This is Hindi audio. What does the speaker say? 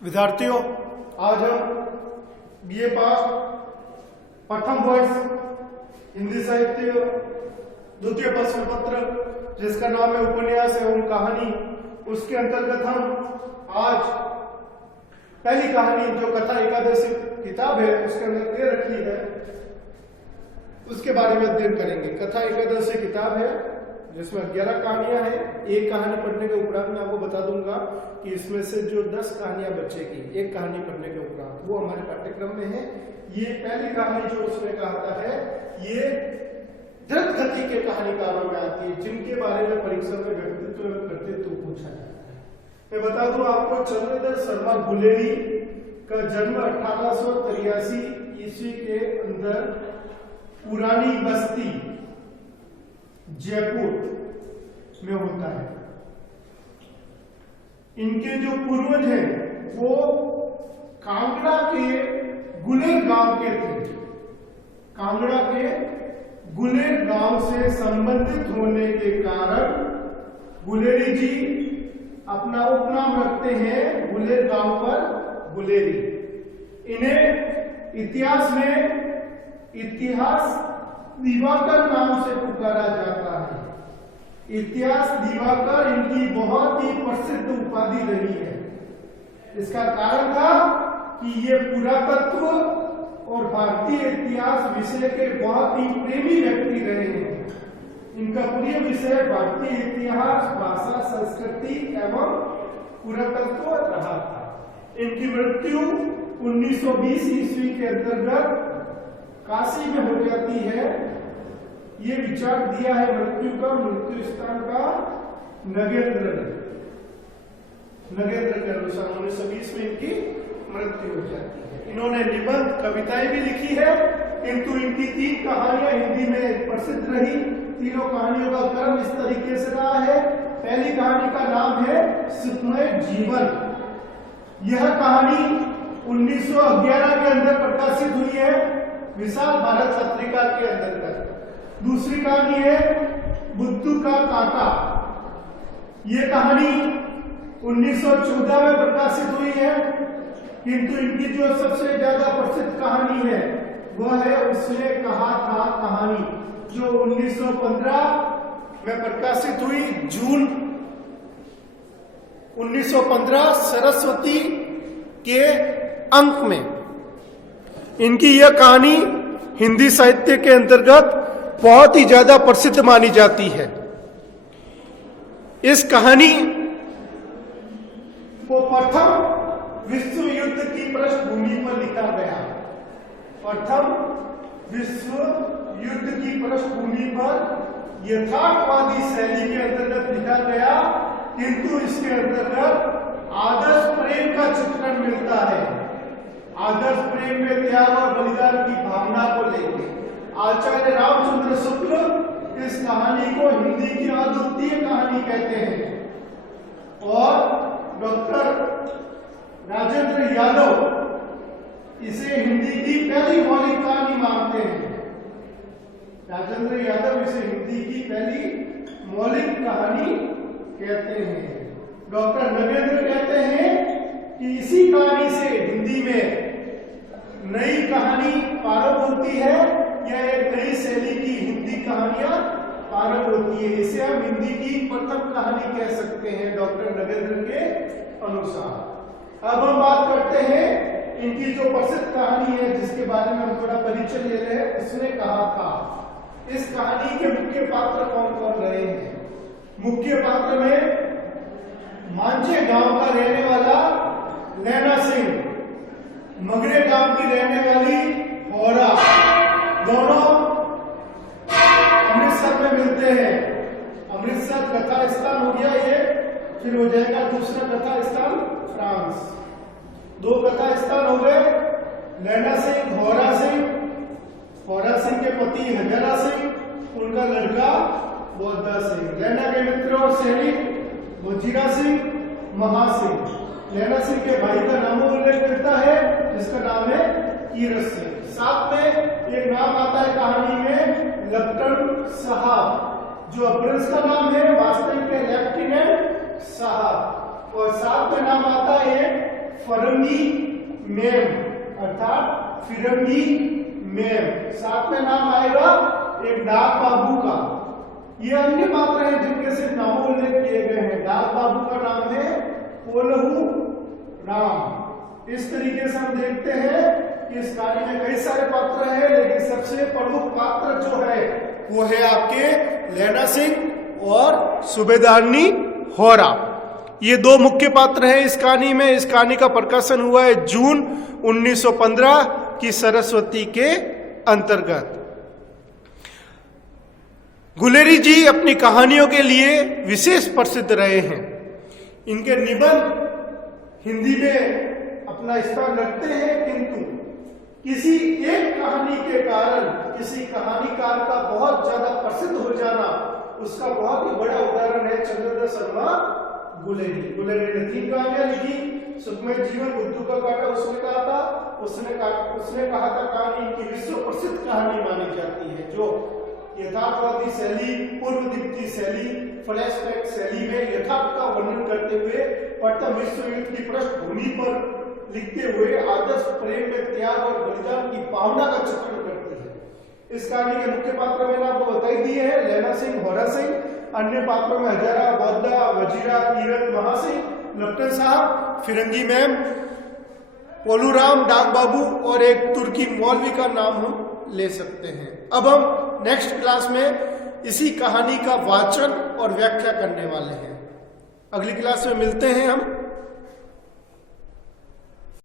विद्यार्थियों, आज हम बीए पास प्रथम वर्ष हिंदी साहित्य द्वितीय प्रश्न पत्र जिसका नाम है उपन्यास एवं कहानी, उसके अंतर्गत हम आज पहली कहानी जो कथा एकादशी किताब है उसके अंदर दे रखी है उसके बारे में अध्ययन करेंगे। कथा एकादशी किताब है जिसमें 11 कहानियां हैं। एक कहानी पढ़ने के उपरांत मैं आपको बता दूंगा कि इसमें से जो 10 कहानियां बचेगी एक कहानी पढ़ने के उपरांत वो हमारे पाठ्यक्रम में है। ये पहली कहानी जो उसमें कहता है ये द्रुत गति के कहानीकारों में आती है जिनके बारे में परीक्षा में व्यक्तित्व एवं कृतित्व पूछा जाता है। मैं बता दूं आपको, चंद्रधर शर्मा गुलेरी का जन्म 1883 ईस्वी के अंदर पुरानी बस्ती जयपुर में होता है। इनके जो पूर्वज हैं वो कांगड़ा के गुलेर गांव के थे। कांगड़ा के गुलेर गांव से संबंधित होने के कारण गुलेरी जी अपना उपनाम रखते हैं गुलेर गांव पर गुलेरी। इन्हें इतिहास में इतिहास दिवाकर नाम से पुकारा जाता है। इतिहास दिवाकर इनकी बहुत ही प्रसिद्ध उपाधि रही है। इसका कारण था कि ये पुरातत्व और भारतीय इतिहास विषय के बहुत ही प्रेमी व्यक्ति रहे हैं। इनका प्रिय विषय भारतीय इतिहास, भाषा, संस्कृति एवं पुरातत्व रहा था। इनकी मृत्यु 1920 ईस्वी के अंतर्गत काशी में हो जाती है। ये विचार दिया है मृत्यु मृत्यु स्थान का नगेंद्र के अनुसार 1920 में इनकी मृत्यु हो जाती है। इन्होंने निबंध कविताएं भी लिखी है, किंतु इनकी 3 कहानियां हिंदी में प्रसिद्ध रही। तीनों कहानियों का क्रम इस तरीके से रहा है। पहली कहानी का नाम है सुखमय जीवन। यह कहानी 1911 के अंदर प्रकाशित हुई है विशाल भारत पत्रिका के अंतर्गत। दूसरी कहानी है बुद्धू का कांटा। यह कहानी 1914 में प्रकाशित हुई है, किंतु इनकी जो सबसे ज्यादा प्रसिद्ध कहानी है वह है उसने कहा था कहानी, जो 1915 में प्रकाशित हुई। जून 1915 सरस्वती के अंक में इनकी यह कहानी हिंदी साहित्य के अंतर्गत बहुत ही ज्यादा प्रसिद्ध मानी जाती है। इस कहानी को प्रथम विश्व युद्ध की पृष्ठभूमि पर लिखा गया। प्रथम विश्व युद्ध की पृष्ठभूमि पर यथार्थवादी शैली के अंतर्गत लिखा गया, किंतु इसके अंतर्गत आदर्श प्रेम का चित्रण मिलता है। आदर्श प्रेम में त्याग और बलिदान की भावना को लेकर आचार्य रामचंद्र शुक्ल इस कहानी को हिंदी की अद्वितीय कहानी कहते हैं और डॉक्टर राजेंद्र यादव इसे हिंदी की पहली मौलिक कहानी मानते हैं। राजेंद्र यादव इसे हिंदी की पहली मौलिक कहानी कहते हैं। डॉक्टर नगेंद्र कहते हैं कि इसी कहानी से हिंदी में नई कहानी प्रारंभ होती है या एक नई शैली की हिंदी कहानियां प्रारंभ होती है। इसे हम हिंदी की प्रथम कहानी कह सकते हैं डॉक्टर नगेंद्र के अनुसार। अब हम बात करते हैं इनकी जो प्रसिद्ध कहानी है जिसके बारे में हम थोड़ा परिचय ले रहे हैं। उसने कहा था, इस कहानी के मुख्य पात्र कौन कौन रहे हैं? मुख्य पात्र में मांझे गांव का रहने वाला नैना सिंह, मगरे गांव की रहने वाली होरा, दोनों अमृतसर में मिलते हैं। अमृतसर कथा स्थान हो गया ये, फिर हो जाएगा दूसरा कथा स्थान फ्रांस। 2 कथा स्थान हो गए, नैना सिंह, होरा सिंह के पति हजारा सिंह, उनका लड़का बोधा सिंह। नैना के मित्र और सैनिक वजीरा सिंह, महासिंह। नैना सिंह के भाई का नाम उल्लेख करता है जिसका नाम है कीरत सिंह। साथ में एक नाम आता है कहानी में लेफ्टिनेंट साहब, जो अब्रंस का नाम है, वास्तविक में लेफ्टिनेंट साहब। और साथ में नाम आता है फरंगी मैम अर्थात फिरंगी मैम। साथ में नाम आएगा एक डाक बाबू का। ये अन्य पात्र हैं जिनके सिर्फ नाम उल्लेख किए गए हैं। डाक बाबू का नाम है कोल्हू राम। इस तरीके से हम देखते हैं कि इस कहानी में कई सारे पात्र हैं, लेकिन सबसे प्रमुख पात्र जो है वो है आपके लैला सिंह और सूबेदारनी होरा। ये दो मुख्य पात्र हैं इस कहानी में। इस कहानी का प्रकाशन हुआ है जून 1915 की सरस्वती के अंतर्गत। गुलेरी जी अपनी कहानियों के लिए विशेष प्रसिद्ध रहे हैं। इनके निबंध हिंदी में अपना स्थान रखते हैं, किंतु किसी एक कहानी के कारण किसी कहानीकार का बहुत ज्यादा प्रसिद्ध हो जाना, उसका बहुत ही बड़ा उदाहरण है चंद्रदत्त शर्मा गुलेरी। गुलेरी ने 3 कहानियां लिखी। सुखमय जीवन, बुद्धू का कांटा उसने कहा था। उसने कहा था कहानी की विश्व प्रसिद्ध कहानी मानी जाती है, जो यथार्थवादी शैली, पूर्व दीप्ति शैली, फ्लैशबैक शैली में यथार्थ का वर्णन करते हुए प्रथम विश्व युद्ध की पृष्ठभूमि पर लिखते हुए आदर्श प्रेम में त्याग और बलिदान की भावना का चित्रण करती है। इस कहानी के मुख्य पात्र मैंने आपको बता ही दिए हैं, लैला सिंह, होरा सिंह। अन्य पात्रों में हजारा, बौद्धा, वजीरा, तीरथ, महासिंह, लफ्टन साहब, फिरंगी मैम, कोल्हू राम, डाक बाबू और एक तुर्की मौलवी का नाम हम ले सकते हैं। अब हम नेक्स्ट क्लास में इसी कहानी का वाचन और व्याख्या करने वाले हैं। अगली क्लास में मिलते हैं हम।